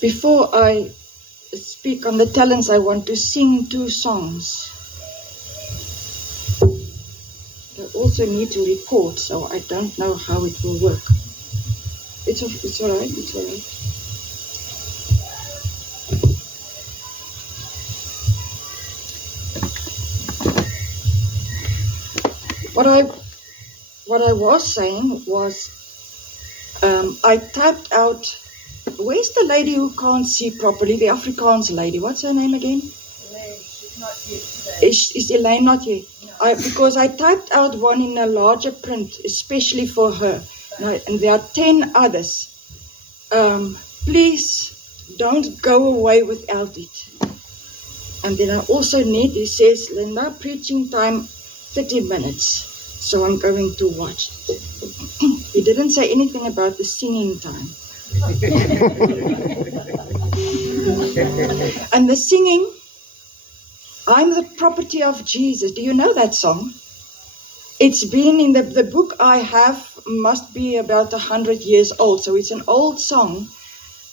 Before I speak on the talents, I want to sing 2 songs. I also need to record, so I don't know how it will work. It's all right, it's all right. What I was saying was, I typed out, where's the lady who can't see properly, the Afrikaans lady, what's her name again? Elaine, she's not here today. Is Elaine not here? No. Because I typed out one in a larger print, especially for her, and there are 10 others. Please don't go away without it. And then I also need, he says, Linda, preaching time 30 minutes. So I'm going to watch it. He didn't say anything about the singing time. And the singing, I'm the property of Jesus. Do you know that song? It's been in the book I have, must be about 100 years old. So it's an old song.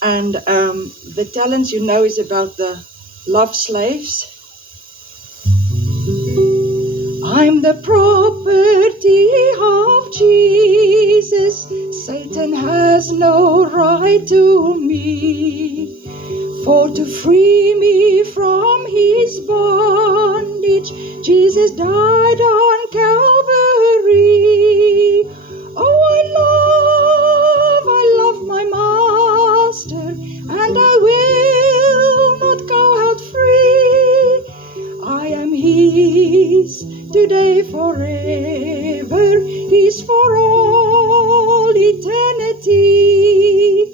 And the talents, you know, is about the love slaves. I'm the property of Jesus. Satan has no right to me. For to free me from his bondage, Jesus died on Calvary. Oh, I love my master, and I will not go out free. I am his today, forever, his for all eternity.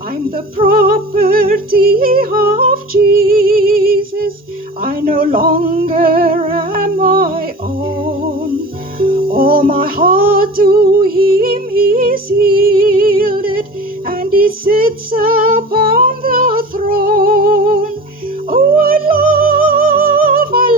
I'm the property of Jesus. I no longer am my own. All my heart to him is yielded, and he sits upon the throne. Oh, I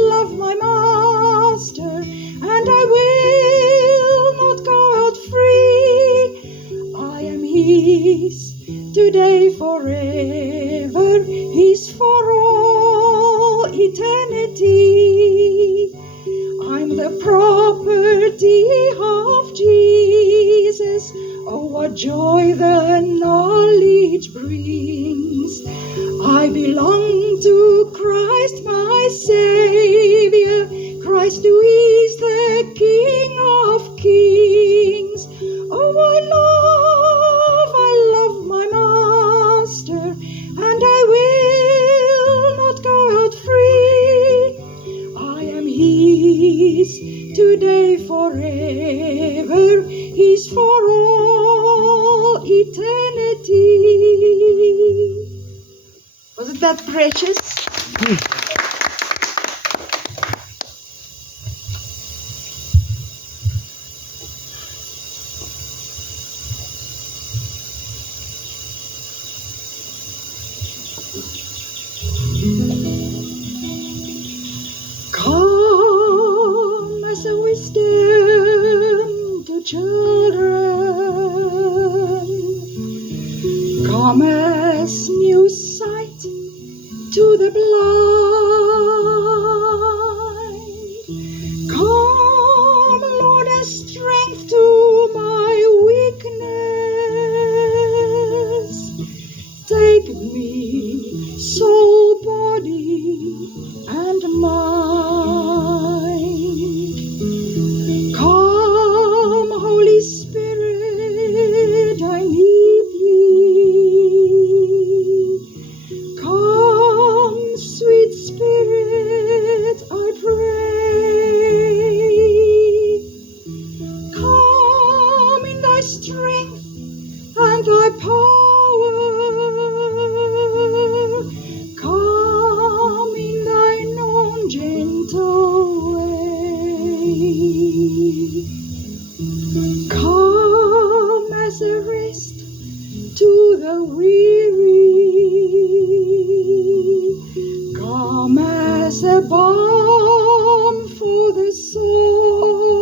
love my master, and I will not go out free. I am his today, forever, his for all eternity. I'm the property of Jesus. Oh, what joy the knowledge brings. I belong to Christ, my Savior, Christ who is the King of kings. Oh, I love my master, and I will not go out free. I am his today, forever, his for all eternity. Wasn't that precious? Come as a wisdom to children. Come as new sight to the blind. Come, Lord, as strength to my weakness. Take me, soul, body, and mind. Come, Holy Spirit, I need thee. Come, sweet Spirit, I pray. Come in thy strength and thy power. Come in thine own gentle way. Come as a rest to the weary. Come as a balm for the soul.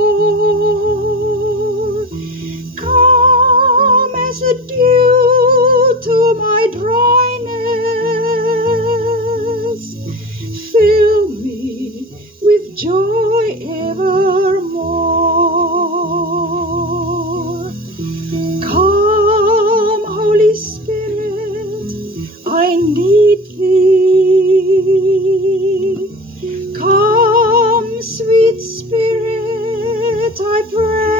Come as a dew to my dryness. evermore. Come, Holy Spirit, I need thee. Come, sweet Spirit, I pray.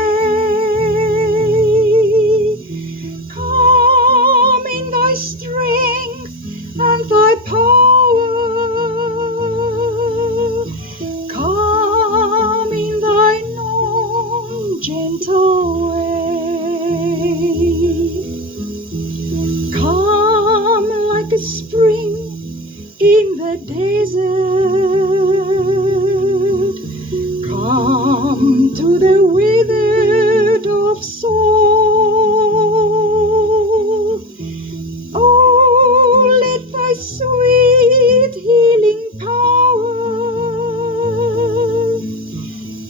Come in thy strength and thy power. Come in thy non-gentle way. Come like a spring in the desert. Come to the withered of soul. Oh, let thy sweet healing power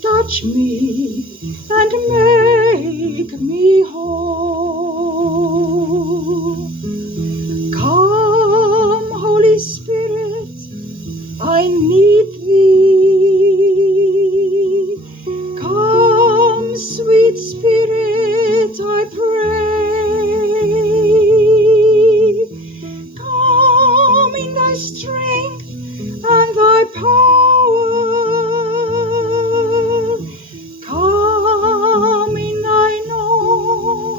touch me and make me whole. Come, Holy Spirit, I need thee. Come, sweet Spirit, I pray. Come in thy strength and thy power. Come in thy non-gentle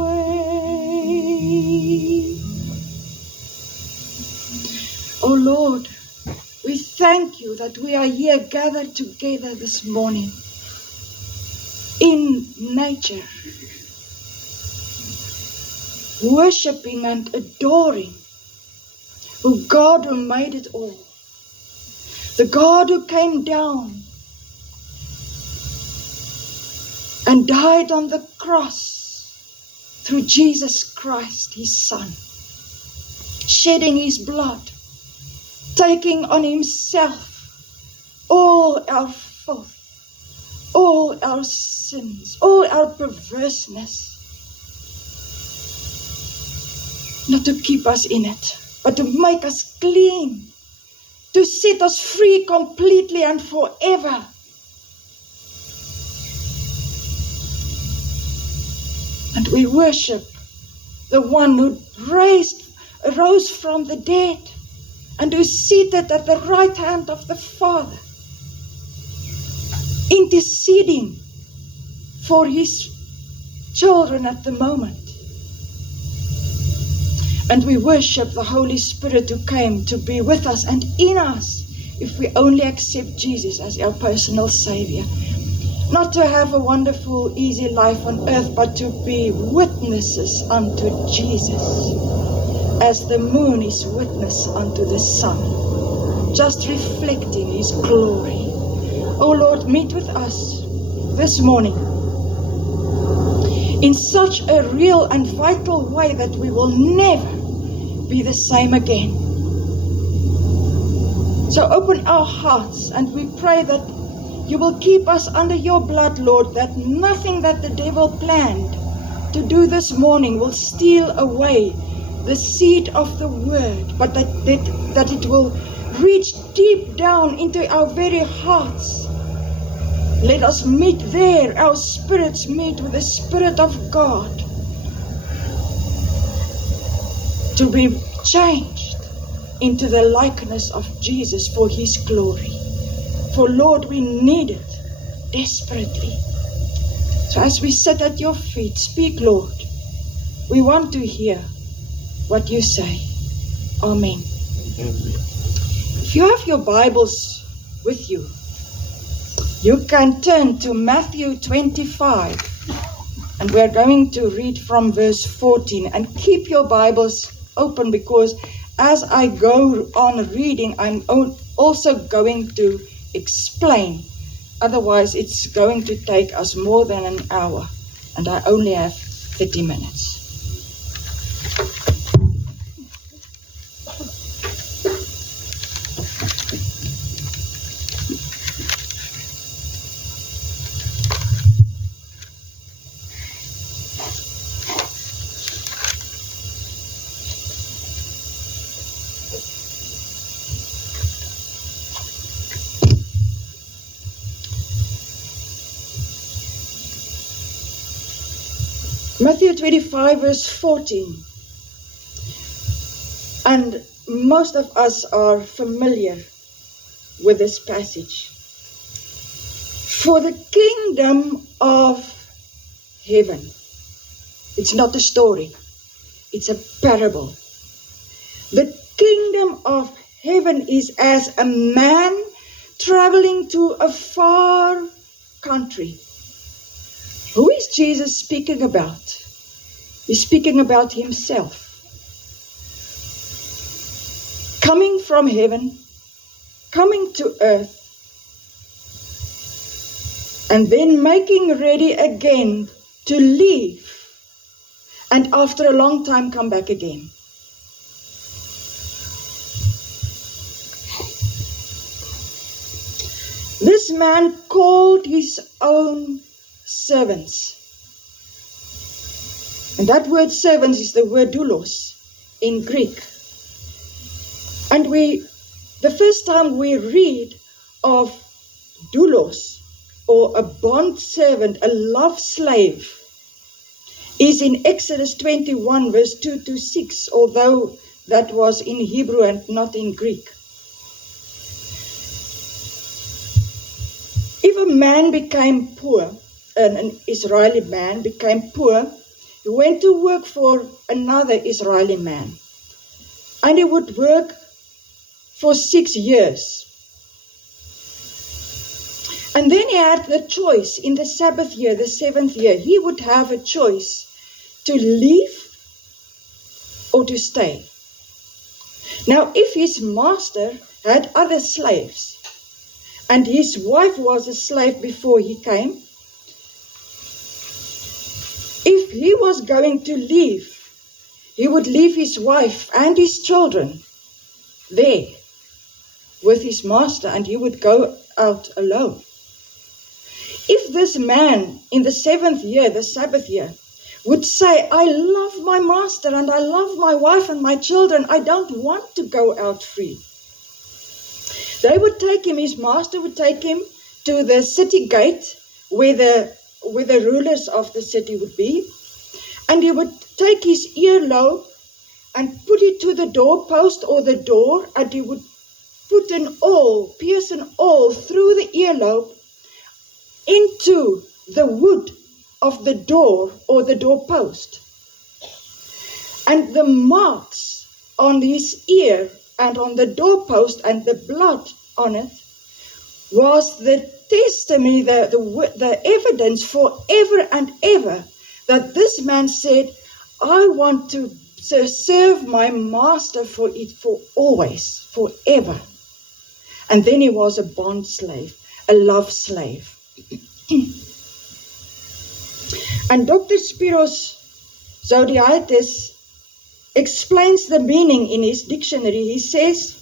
way. Oh Lord, we thank you that we are here gathered together this morning in nature, worshiping and adoring the God who made it all, the God who came down and died on the cross through Jesus Christ, his Son, shedding his blood, taking on himself all our filth, all our sins, all our perverseness, not to keep us in it, but to make us clean, to set us free completely and forever. And we worship the one who rose from the dead and who is seated at the right hand of the Father, interceding for his children at the moment. And we worship the Holy Spirit who came to be with us and in us if we only accept Jesus as our personal Savior. Not to have a wonderful, easy life on earth, but to be witnesses unto Jesus, as the moon is witness unto the sun, just reflecting his glory. Oh Lord, meet with us this morning in such a real and vital way that we will never be the same again. So open our hearts, and we pray that you will keep us under your blood, Lord, that nothing that the devil planned to do this morning will steal away the seed of the word, but that it will reach deep down into our very hearts. Let us meet there, our spirits meet with the Spirit of God, to be changed into the likeness of Jesus for his glory. For Lord, we need it desperately. So as we sit at your feet, speak, Lord. We want to hear what you say. Amen. If you have your Bibles with you, you can turn to Matthew 25, and we're going to read from verse 14. And keep your Bibles open, because as I go on reading, I'm also going to explain. Otherwise, it's going to take us more than an hour, and I only have 30 minutes. Matthew 25 verse 14. And most of us are familiar with this passage. For the kingdom of heaven. It's not a story. It's a parable. The kingdom of heaven is as a man traveling to a far country. Who is Jesus speaking about? He's speaking about himself. Coming from heaven, coming to earth, and then making ready again to leave, and after a long time come back again. This man called his own servants. And that word servants is the word doulos in Greek. And the first time we read of doulos, or a bond servant, a love slave, is in Exodus 21 verse 2 to 6, although that was in Hebrew and not in Greek. If a man became poor, an Israeli man became poor, he went to work for another Israeli man. And he would work for 6 years. And then he had the choice in the Sabbath year, the 7th year, he would have a choice to leave or to stay. Now, if his master had other slaves, and his wife was a slave before he came, if he was going to leave, he would leave his wife and his children there with his master, and he would go out alone. If this man in the 7th year, the Sabbath year, would say, I love my master and I love my wife and my children, I don't want to go out free. They would take him, his master would take him to the city gate where the rulers of the city would be, and he would take his earlobe and put it to the doorpost or the door, and he would put an awl, pierce an awl through the earlobe into the wood of the door or the doorpost. And the marks on his ear and on the doorpost and the blood on it was the testimony, the evidence forever and ever that this man said, I want to serve my master for always, forever. And then he was a bond slave, a love slave. And Dr. Spiros Zodhiates explains the meaning in his dictionary. He says,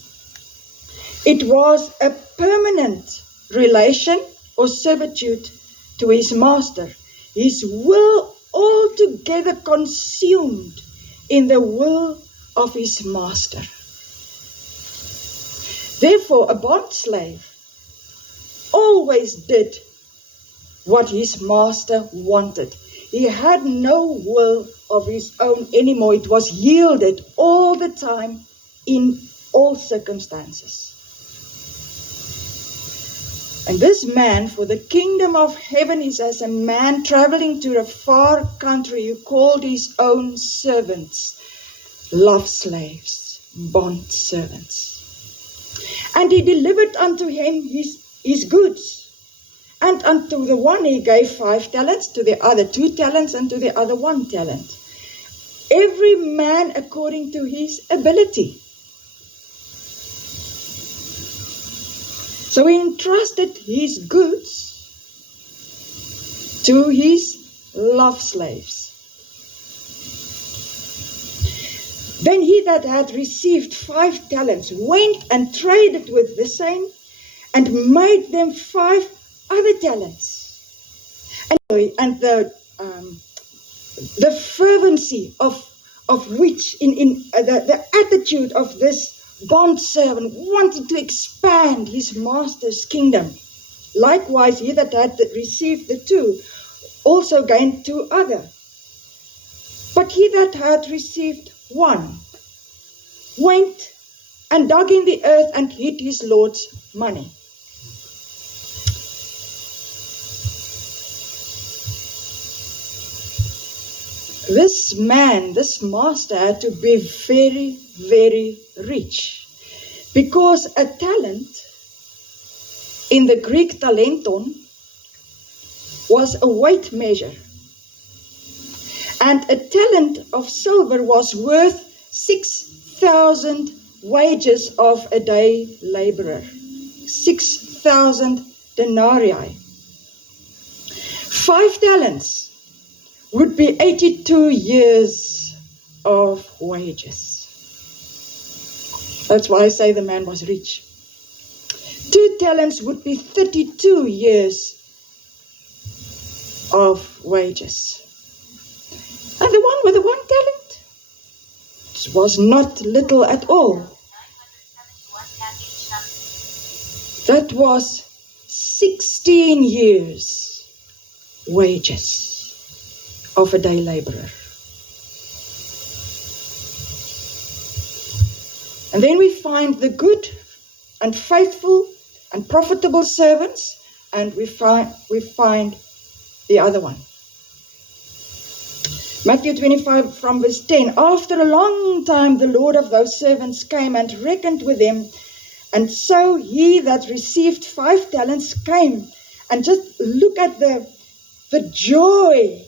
it was a permanent relation or servitude to his master, his will altogether consumed in the will of his master. Therefore, a bond slave always did what his master wanted. He had no will of his own anymore. It was yielded all the time in all circumstances. And this man, for the kingdom of heaven is as a man traveling to a far country who called his own servants, love slaves, bond servants. And he delivered unto him his goods. And unto the one he gave 5 talents, to the other 2 talents, and to the other 1 talent. Every man according to his ability. So he entrusted his goods to his love slaves. Then he that had received 5 talents went and traded with the same and made them 5 other talents. And the fervency of which in the attitude of this bond servant wanted to expand his master's kingdom. Likewise, he that had received the 2 also gained 2 other. But he that had received one went and dug in the earth and hid his Lord's money. This man, this master, had to be very, very rich, because a talent, in the Greek talenton, was a weight measure. And a talent of silver was worth 6,000 wages of a day laborer. 6,000 denarii. 5 talents would be 82 years of wages. That's why I say the man was rich. 2 talents would be 32 years of wages. And the one with the 1 talent, it was not little at all. That was 16 years wages of a day laborer. And then we find the good and faithful and profitable servants, and we find the other one. Matthew 25 from verse 10. After a long time the Lord of those servants came and reckoned with them, and so he that received 5 talents came. And just look at the joy.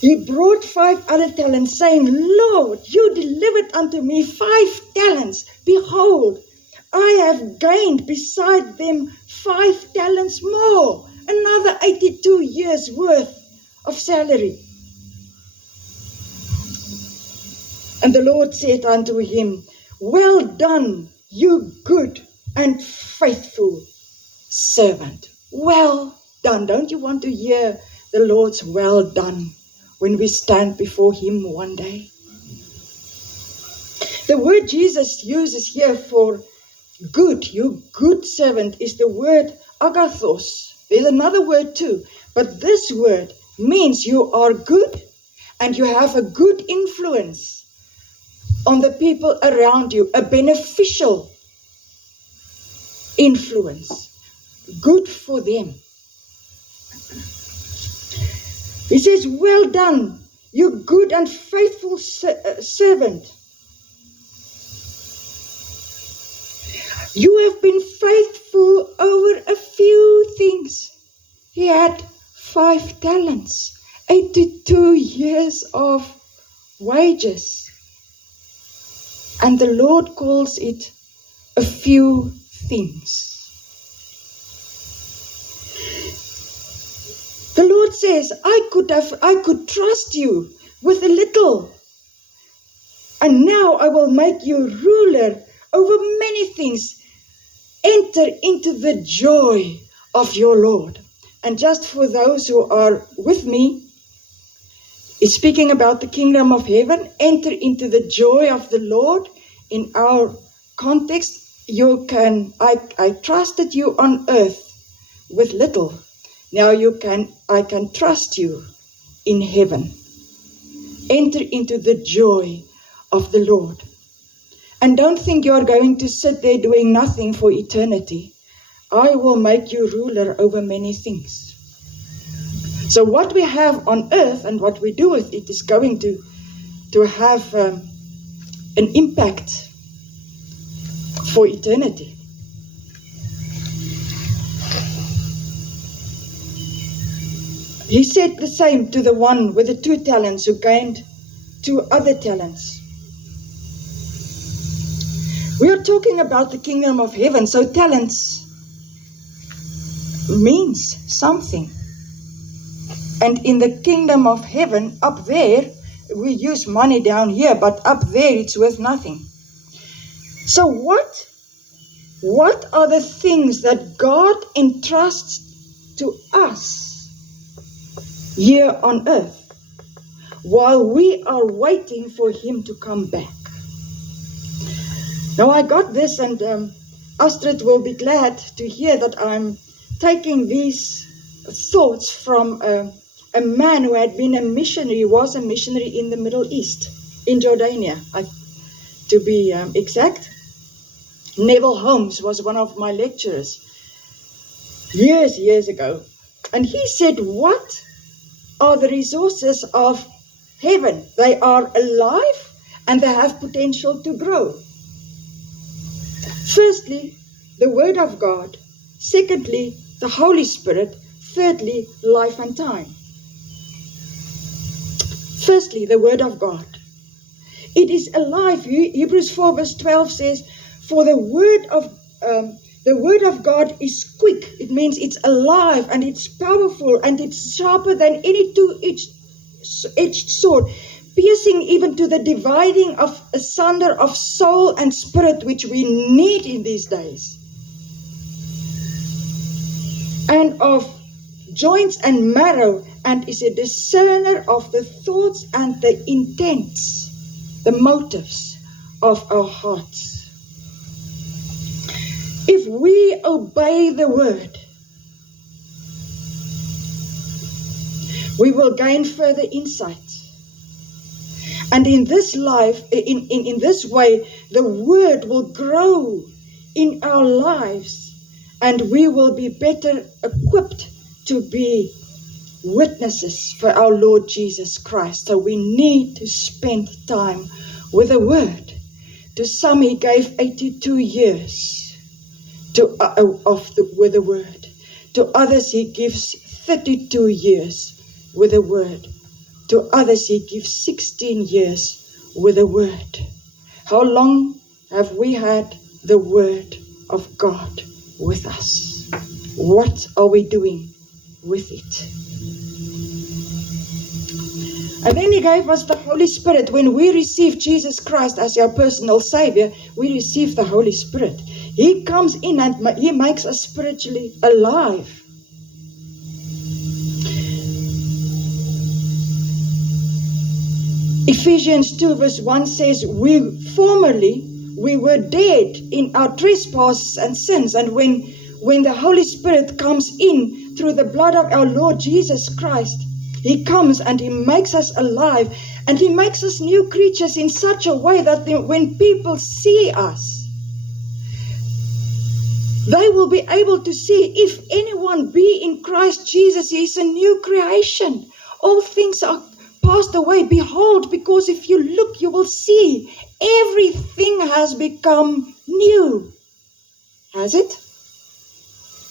He brought 5 other talents, saying, Lord, you delivered unto me 5 talents. Behold, I have gained beside them 5 talents more. Another 82 years worth of salary. And the Lord said unto him, Well done, you good and faithful servant. Well done. Don't you want to hear the Lord's well done when we stand before him one day? The word Jesus uses here for good, you good servant, is the word agathos. There's another word too, but this word means you are good and you have a good influence on the people around you, a beneficial influence, good for them. He says, well done, you good and faithful servant. You have been faithful over a few things. He had 5 talents, 82 years of wages. And the Lord calls it a few things. The Lord says, I could trust you with a little. And now I will make you ruler over many things. Enter into the joy of your Lord. And just for those who are with me, it's speaking about the kingdom of heaven. Enter into the joy of the Lord. In our context, I trusted you on earth with little. Now I can trust you in heaven. Enter into the joy of the Lord. And don't think you're going to sit there doing nothing for eternity. I will make you ruler over many things. So what we have on earth and what we do with it is going to have an impact for eternity. He said the same to the one with the 2 talents who gained 2 other talents. We are talking about the kingdom of heaven, so talents means something. And in the kingdom of heaven, up there, we use money down here, but up there it's worth nothing. So what are the things that God entrusts to us here on earth while we are waiting for him to come back? Now I got this, and Astrid will be glad to hear that I'm taking these thoughts from a a man who had been a missionary, was a missionary in the Middle East, in Jordania, to be exact. Neville Holmes was one of my lecturers years ago. And he said, what are the resources of heaven? They are alive and they have potential to grow. Firstly, the Word of God. Secondly, the Holy Spirit. Thirdly, life and time. Firstly, the Word of God. It is alive. Hebrews 4 verse 12 says, for the Word of God is quick. It means it's alive and it's powerful and it's sharper than any two-edged sword, piercing even to the dividing of asunder of soul and spirit, which we need in these days, and of joints and marrow, and is a discerner of the thoughts and the intents, the motives of our hearts. If we obey the word, we will gain further insight. And in this life, in this way, the word will grow in our lives, and we will be better equipped to be witnesses for our Lord Jesus Christ. So we need to spend time with the word. To some he gave 82 years with the word. To others he gives 32 years with the word. To others he gives 16 years with the word. How long have we had the word of God with us? What are we doing with it? And then he gave us the Holy Spirit. When we receive Jesus Christ as our personal Savior, we receive the Holy Spirit. He comes in and he makes us spiritually alive. Ephesians 2 verse 1 says, formerly we were dead in our trespasses and sins. And when the Holy Spirit comes in through the blood of our Lord Jesus Christ, he comes and he makes us alive, and he makes us new creatures in such a way that when people see us, they will be able to see, if anyone be in Christ Jesus, he is a new creation. All things are passed away. Behold, because if you look, you will see everything has become new. Has it?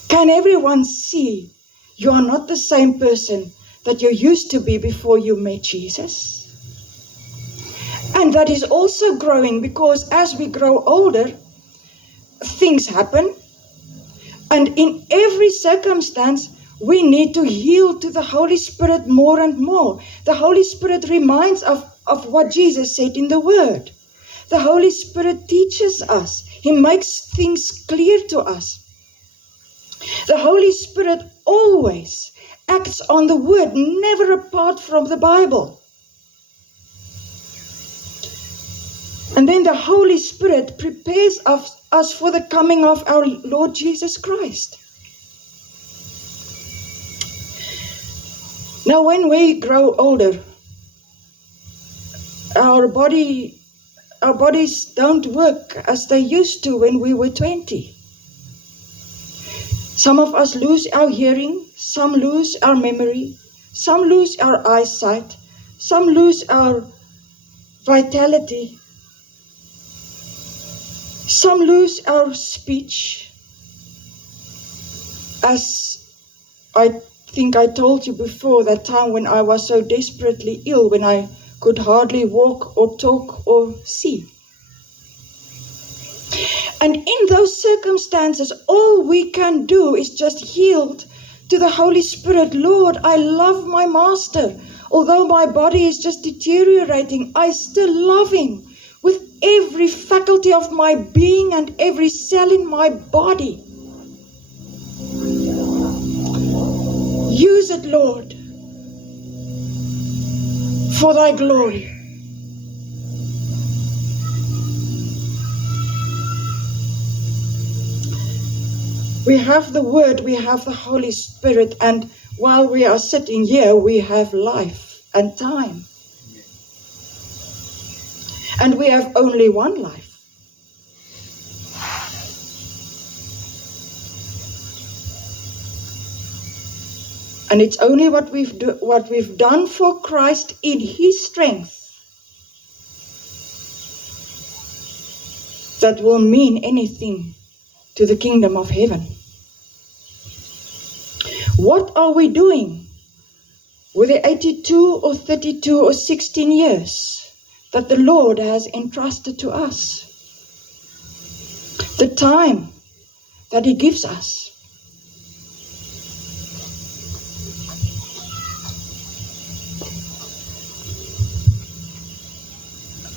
Can everyone see you are not the same person that you used to be before you met Jesus? And that is also growing, because as we grow older, things happen. And in every circumstance, we need to yield to the Holy Spirit more and more. The Holy Spirit reminds of what Jesus said in the Word. The Holy Spirit teaches us. He makes things clear to us. The Holy Spirit always acts on the Word, never apart from the Bible. And then the Holy Spirit prepares us for the coming of our Lord Jesus Christ. Now, when we grow older, our bodies don't work as they used to when we were 20. Some of us lose our hearing, some lose our memory, some lose our eyesight, some lose our vitality, some lose our speech. As I think I told you before, that time when I was so desperately ill, when I could hardly walk or talk or see. And in those circumstances, all we can do is just yield to the Holy Spirit. Lord, I love my Master. Although my body is just deteriorating, I still love him with every faculty of my being and every cell in my body. Use it, Lord, for thy glory. We have the Word, we have the Holy Spirit, and while we are sitting here, we have life and time. And we have only one life. And it's only what we've done for Christ in His strength that will mean anything to the kingdom of heaven. What are we doing with the 82 or 32 or 16 years that the Lord has entrusted to us? The time that He gives us.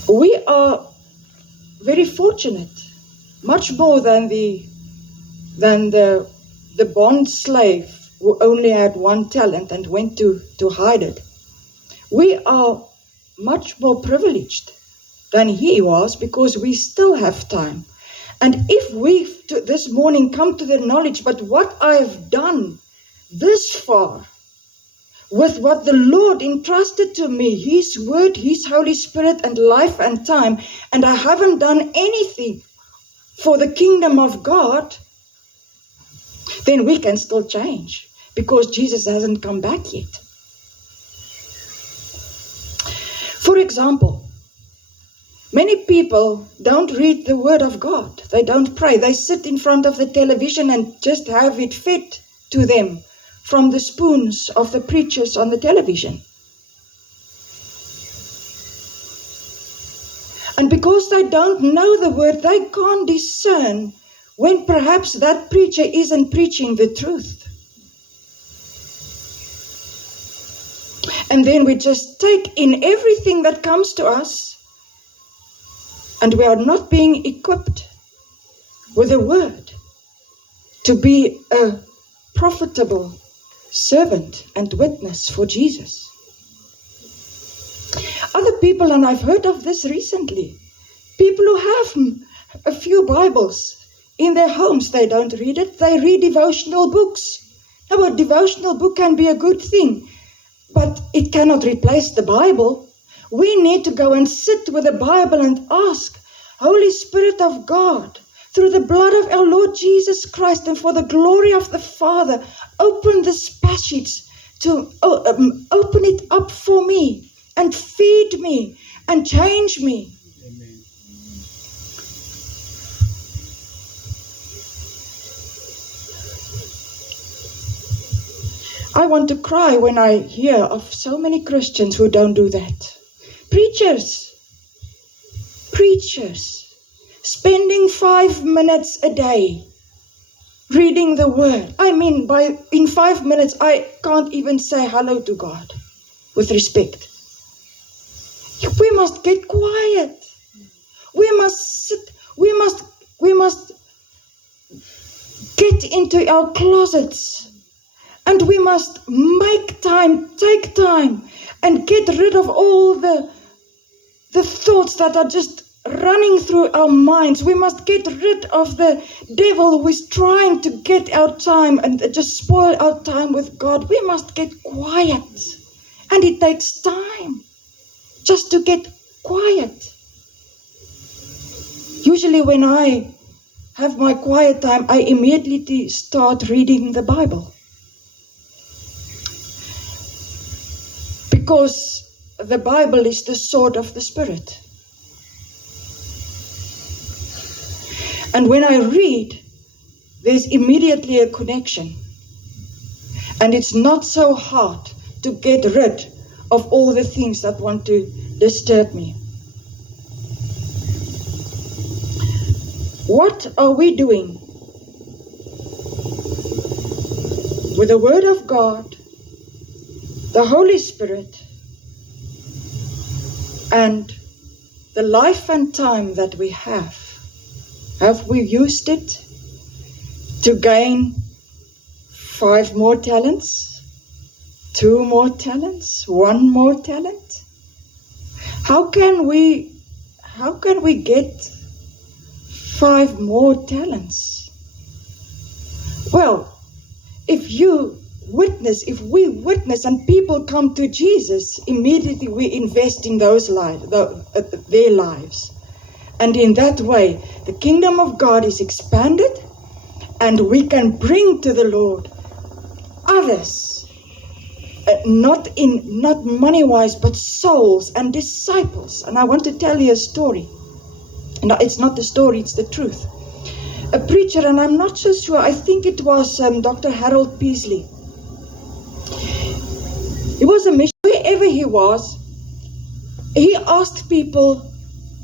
We are very fortunate, much more than the bond slave who only had one talent and went to hide it. We are much more privileged than he was because we still have time. And if we this morning come to the knowledge, but what I've done this far, with what the Lord entrusted to me, His Word, His Holy Spirit, and life and time, and I haven't done anything for the kingdom of God, then we can still change because Jesus hasn't come back yet. For example, many people don't read the Word of God. They don't pray. They sit in front of the television and just have it fed to them from the spoons of the preachers on the television. And because they don't know the Word, they can't discern when perhaps that preacher isn't preaching the truth. And then we just take in everything that comes to us, and we are not being equipped with the Word to be a profitable servant and witness for Jesus. Other people, and I've heard of this recently, people who have a few Bibles in their homes, they don't read it, they read devotional books. Now, a devotional book can be a good thing, but it cannot replace the Bible. We need to go and sit with the Bible and ask, Holy Spirit of God, through the blood of our Lord Jesus Christ and for the glory of the Father, open this passage to open it up for me and feed me and change me. Amen. I want to cry when I hear of so many Christians who don't do that. Preachers, spending 5 minutes a day reading the Word. I mean, in 5 minutes, I can't even say hello to God with respect. We must get quiet. We must sit. We must get into our closets. And we must make time, take time, and get rid of all the thoughts that are just running through our minds. We must get rid of the devil who is trying to get our time and just spoil our time with God. We must get quiet. And it takes time just to get quiet. Usually when I have my quiet time, I immediately start reading the Bible. Because the Bible is the sword of the Spirit. And when I read, there's immediately a connection. And it's not so hard to get rid of all the things that want to disturb me. What are we doing with the Word of God, the Holy Spirit, and the life and time that we have? Have we used it to gain 5 more talents, 2 more talents, 1 more talent? How can we get 5 more talents? Well, if you witness, if we witness and people come to Jesus, immediately we invest in those lives, their lives. And in that way, the kingdom of God is expanded, and we can bring to the Lord others, not money-wise, but souls and disciples. And I want to tell you a story. And it's not the story, it's the truth. A preacher, and I'm not so sure, I think it was Dr. Harold Peasley. He was a missionary. Wherever he was, he asked people,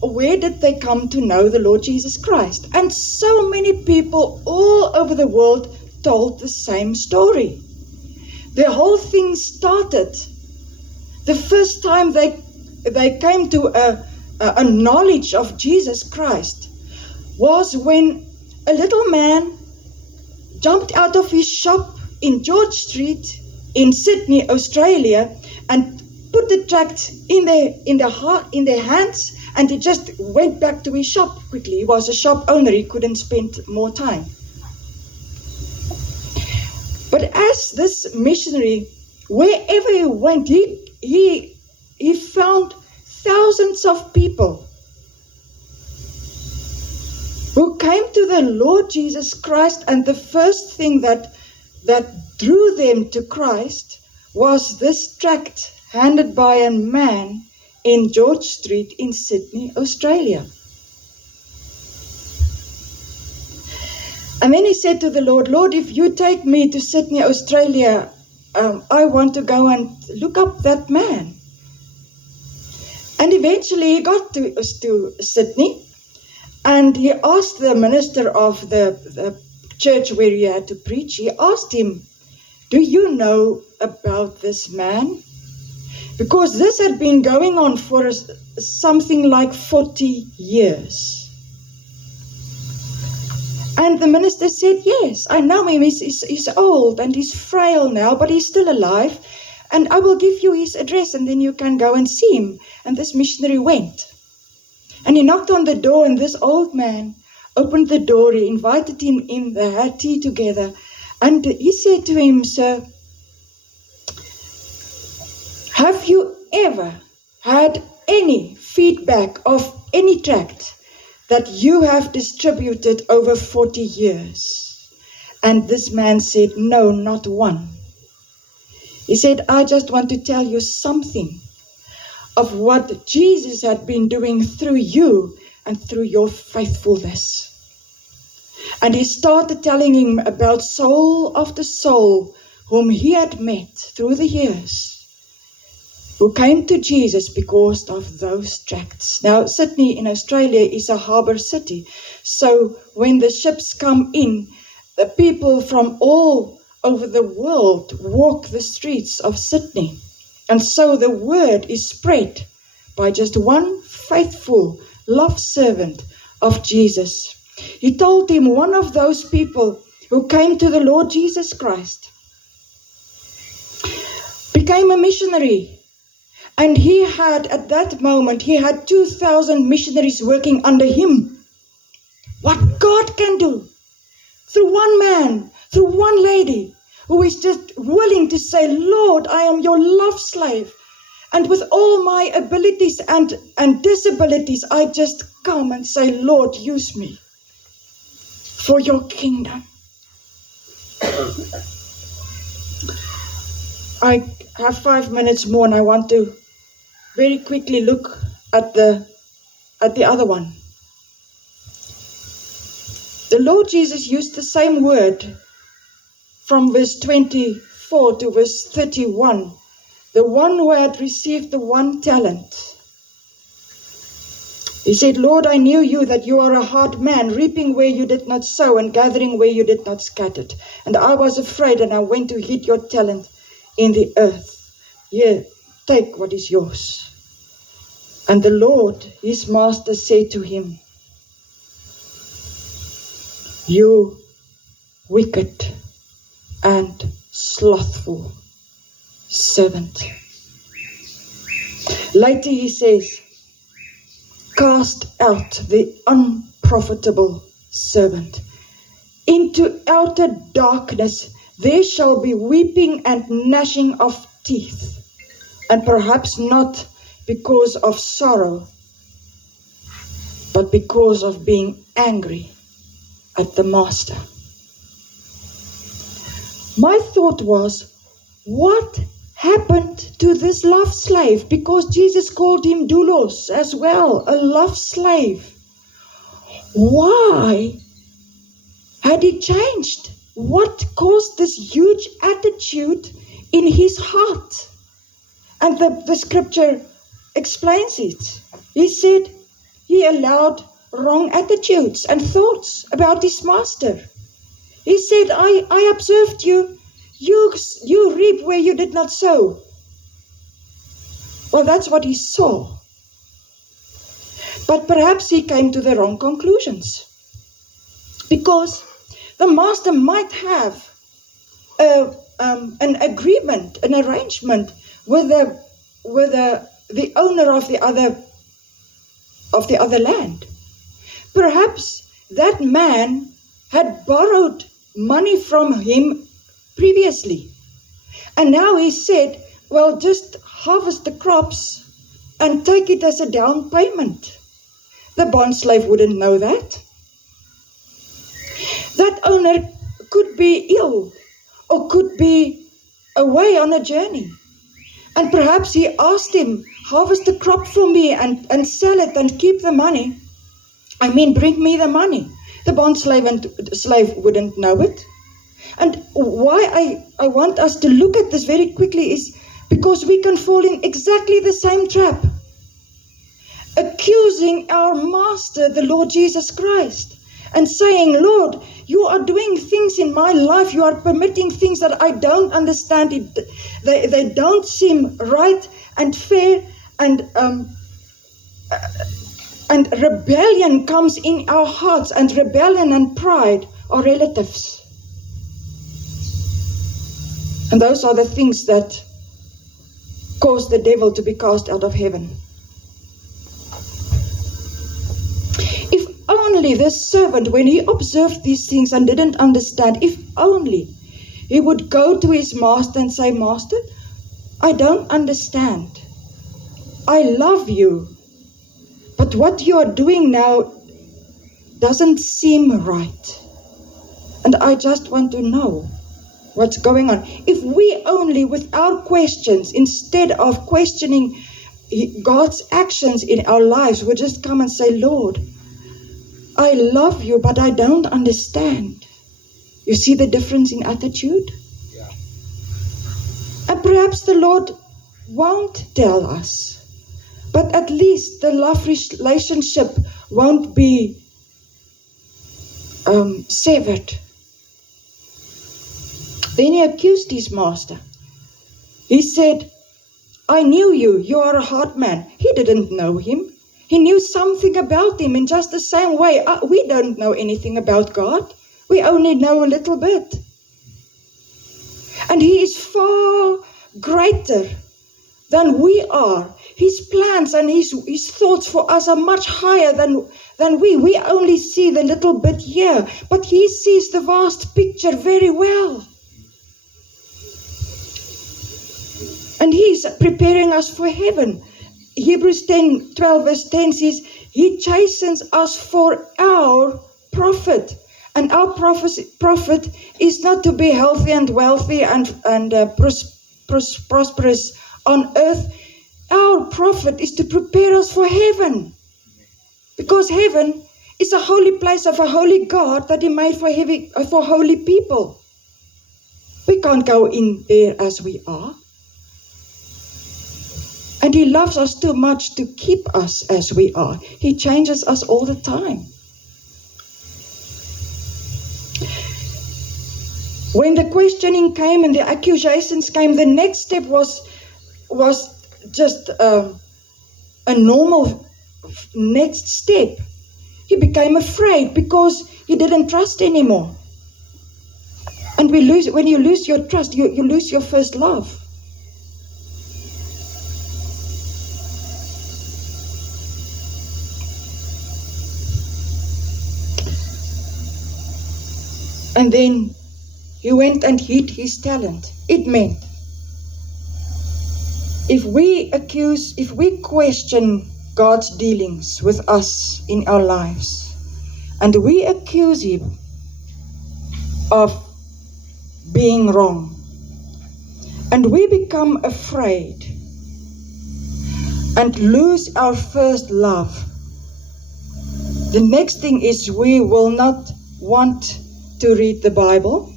where did they come to know the Lord Jesus Christ? And so many people all over the world told the same story. The whole thing started, the first time they came to a knowledge of Jesus Christ was when a little man jumped out of his shop in George Street in Sydney, Australia, and put the tract in their hands, and he just went back to his shop quickly. He was a shop owner, he couldn't spend more time. But as this missionary, wherever he went, he found thousands of people who came to the Lord Jesus Christ, and the first thing that drew them to Christ was this tract handed by a man in George Street in Sydney, Australia. And then he said to the Lord, Lord, if you take me to Sydney, Australia, I want to go and look up that man. And eventually he got to Sydney, and he asked the minister of the church where he had to preach, he asked him, do you know about this man? Because this had been going on for something like 40 years. And the minister said, yes, I know him. He's old and he's frail now, but he's still alive. And I will give you his address, and then you can go and see him. And this missionary went. And he knocked on the door, and this old man opened the door. He invited him in. They had tea together. And he said to him, sir, have you ever had any feedback of any tract that you have distributed over 40 years? And this man said, no, not one. He said, I just want to tell you something of what Jesus had been doing through you and through your faithfulness. And he started telling him about soul after soul whom he had met through the years, who came to Jesus because of those tracts. Now, Sydney in Australia is a harbour city. So when the ships come in, the people from all over the world walk the streets of Sydney. And so the word is spread by just one faithful love servant of Jesus. He told him one of those people who came to the Lord Jesus Christ became a missionary. And he had, at that moment, he had 2,000 missionaries working under him. What God can do through one man, through one lady, who is just willing to say, Lord, I am your love slave. And with all my abilities and disabilities, I just come and say, Lord, use me for your kingdom. I have 5 minutes more, and I want to very quickly look at the other one. The Lord Jesus used the same word from verse 24 to verse 31. The one who had received the 1 talent. He said, Lord, I knew you, that you are a hard man, reaping where you did not sow and gathering where you did not scatter. And I was afraid, and I went to hid your talent in the earth. Here, take what is yours. And the Lord, his master, said to him, you wicked and slothful servant. Later he says, cast out the unprofitable servant into outer darkness. there shall be weeping and gnashing of teeth, and perhaps not because of sorrow, but because of being angry at the master. My thought was, what happened to this love slave? Because Jesus called him doulos as well, a love slave. Why had he changed? What caused this huge attitude in his heart? And the scripture explains it. He said he allowed wrong attitudes and thoughts about his master. He said, I observed you. You reap where you did not sow. Well, that's what he saw. But perhaps he came to the wrong conclusions. Because the master might have an agreement, an arrangement with the owner of the other land. Perhaps that man had borrowed money from him previously. And now he said, well, just harvest the crops and take it as a down payment. The bond slave wouldn't know that. That owner could be ill or could be away on a journey. And perhaps he asked him, harvest the crop for me and sell it and keep the money. Bring me the money. The bond slave wouldn't know it. And why I want us to look at this very quickly is because we can fall in exactly the same trap. Accusing our master, the Lord Jesus Christ, and saying, Lord, you are doing things in my life. You are permitting things that I don't understand. They don't seem right and fair, and rebellion comes in our hearts, and rebellion and pride are relatives. And those are the things that cause the devil to be cast out of heaven. If only this servant, when he observed these things and didn't understand, if only he would go to his master and say, Master, I don't understand. I love you. But what you are doing now doesn't seem right. And I just want to know what's going on. If we only, without questions, instead of questioning God's actions in our lives, would just come and say, Lord, I love you, but I don't understand. You see the difference in attitude? Yeah. And perhaps the Lord won't tell us. But at least the love relationship won't be severed. Then he accused his master. He said, I knew you. You are a hard man. He didn't know him. He knew something about him in just the same way. We don't know anything about God. We only know a little bit. And he is far greater than we are. His plans and his thoughts for us are much higher than we. We only see the little bit here, but he sees the vast picture very well. And he's preparing us for heaven. Hebrews 12 verse 10 says, he chastens us for our profit. And our profit is not to be healthy and wealthy and prosperous on earth. Our profit is to prepare us for heaven. Because heaven is a holy place of a holy God that he made for holy people. We can't go in there as we are. And he loves us too much to keep us as we are. He changes us all the time. When the questioning came and the accusations came, the next step was just a normal next step. He became afraid because he didn't trust anymore. And when you lose your trust, you lose your first love. And then he went and hid his talent. It meant if we question God's dealings with us in our lives, and we accuse him of being wrong, and we become afraid and lose our first love, the next thing is we will not want to read the Bible.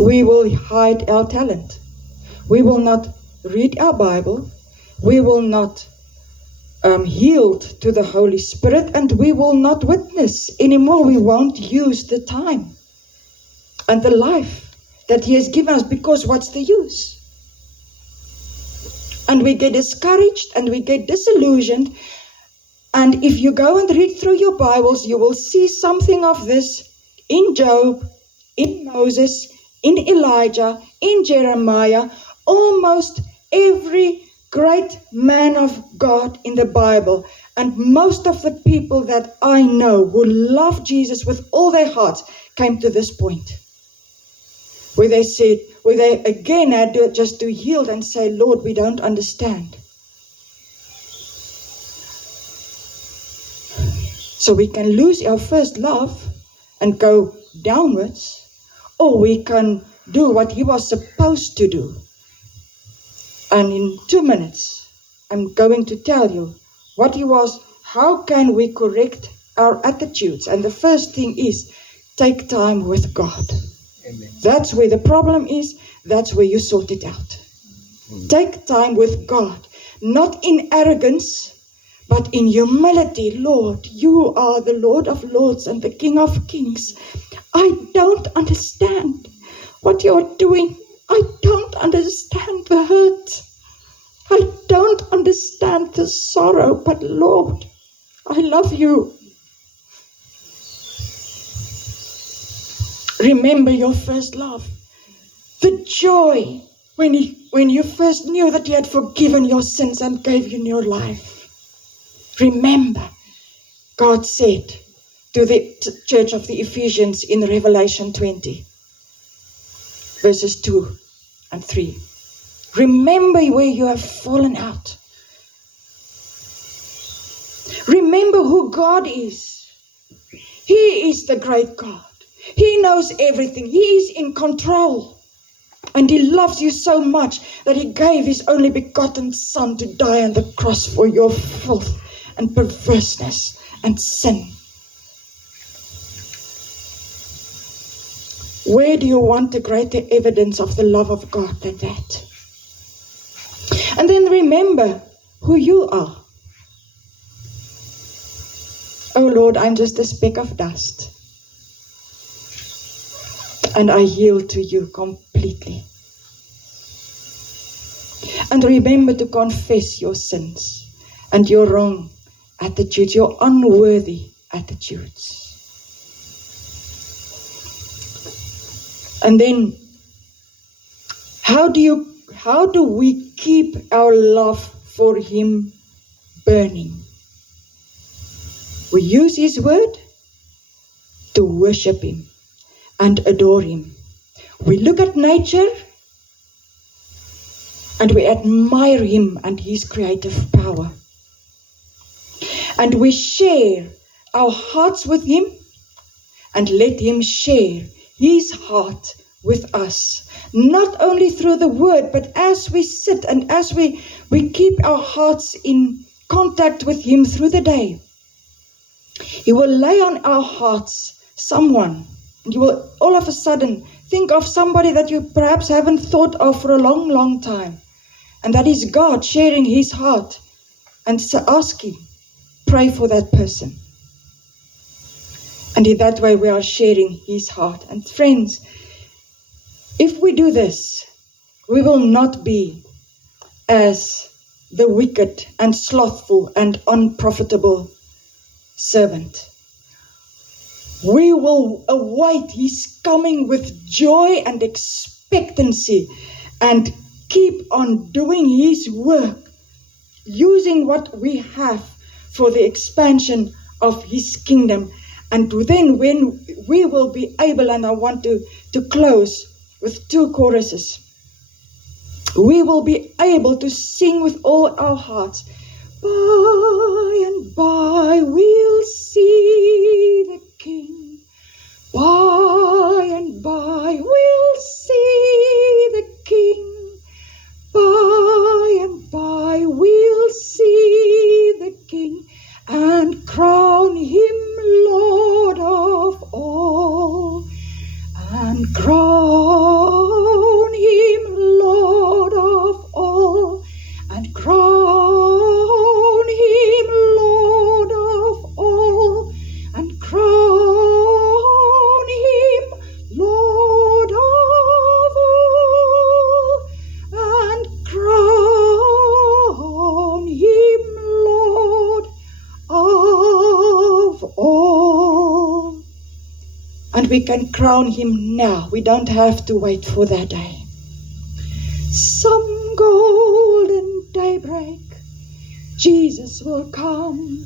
We will hide our talent. We will not read our Bible. We will not yield to the Holy Spirit, and we will not witness anymore. We won't use the time and the life that he has given us, because what's the use? And we get discouraged and we get disillusioned. And if you go and read through your Bibles, you will see something of this in Job, in Moses, in Elijah, in Jeremiah. Almost every great man of God in the Bible, and most of the people that I know who love Jesus with all their hearts, came to this point where they again had just to yield and say, Lord, we don't understand. So we can lose our first love and go downwards, or we can do what he was supposed to do. And in 2 minutes, I'm going to tell you what he was. How can we correct our attitudes? And the first thing is, take time with God. Amen. That's where the problem is. That's where you sort it out. Take time with God, not in arrogance, but in humility. Lord, you are the Lord of Lords and the King of Kings. I don't understand what you're doing. I don't understand the hurt. I don't understand the sorrow, but Lord, I love you. Remember your first love. The joy when you first knew that he had forgiven your sins and gave you new life. Remember, God said to the church of the Ephesians in Revelation 20, verses 2 and 3. Remember where you have fallen out. Remember who God is. He is the great God. He knows everything. He is in control. And he loves you so much that he gave his only begotten Son to die on the cross for your filth and perverseness and sin. Where do you want a greater evidence of the love of God than that? And then remember who you are. Oh Lord, I'm just a speck of dust. And I yield to you completely. And remember to confess your sins and your wrong attitudes, your unworthy attitudes. And then, how do we keep our love for him burning? We use his word to worship him and adore him. We look at nature and we admire him and his creative power. And we share our hearts with him and let him share his heart with us. Not only through the word, but as we sit and as we keep our hearts in contact with him through the day. He will lay on our hearts someone. And you will all of a sudden think of somebody that you perhaps haven't thought of for a long, long time. And that is God sharing his heart. And ask him, pray for that person. And in that way we are sharing his heart. And friends, if we do this, we will not be as the wicked and slothful and unprofitable servant. We will await his coming with joy and expectancy and keep on doing his work, using what we have for the expansion of his kingdom. And then when we will be able, and I want to close with 2 choruses, we will be able to sing with all our hearts. By and by we'll see the King. By and by we'll see the King. By and by we'll see the King and crown him Lord of all. And crown him Lord of all. And crown him Lord of all. And crown him Lord of all. And crown him Lord of all. And we can crown him now. We don't have to wait for that day. Some golden daybreak, Jesus will come.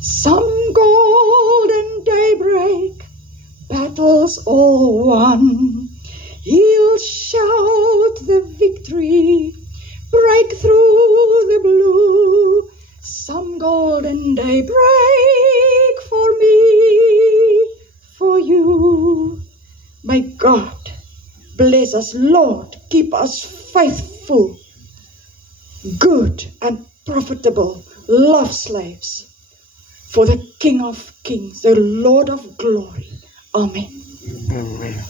Some golden daybreak, battles all won. He'll shout the victory, break through the blue. Some golden daybreak for me, for you. May God bless us, Lord. Keep us faithful, good and profitable love slaves for the King of Kings, the Lord of glory. Amen. Amen.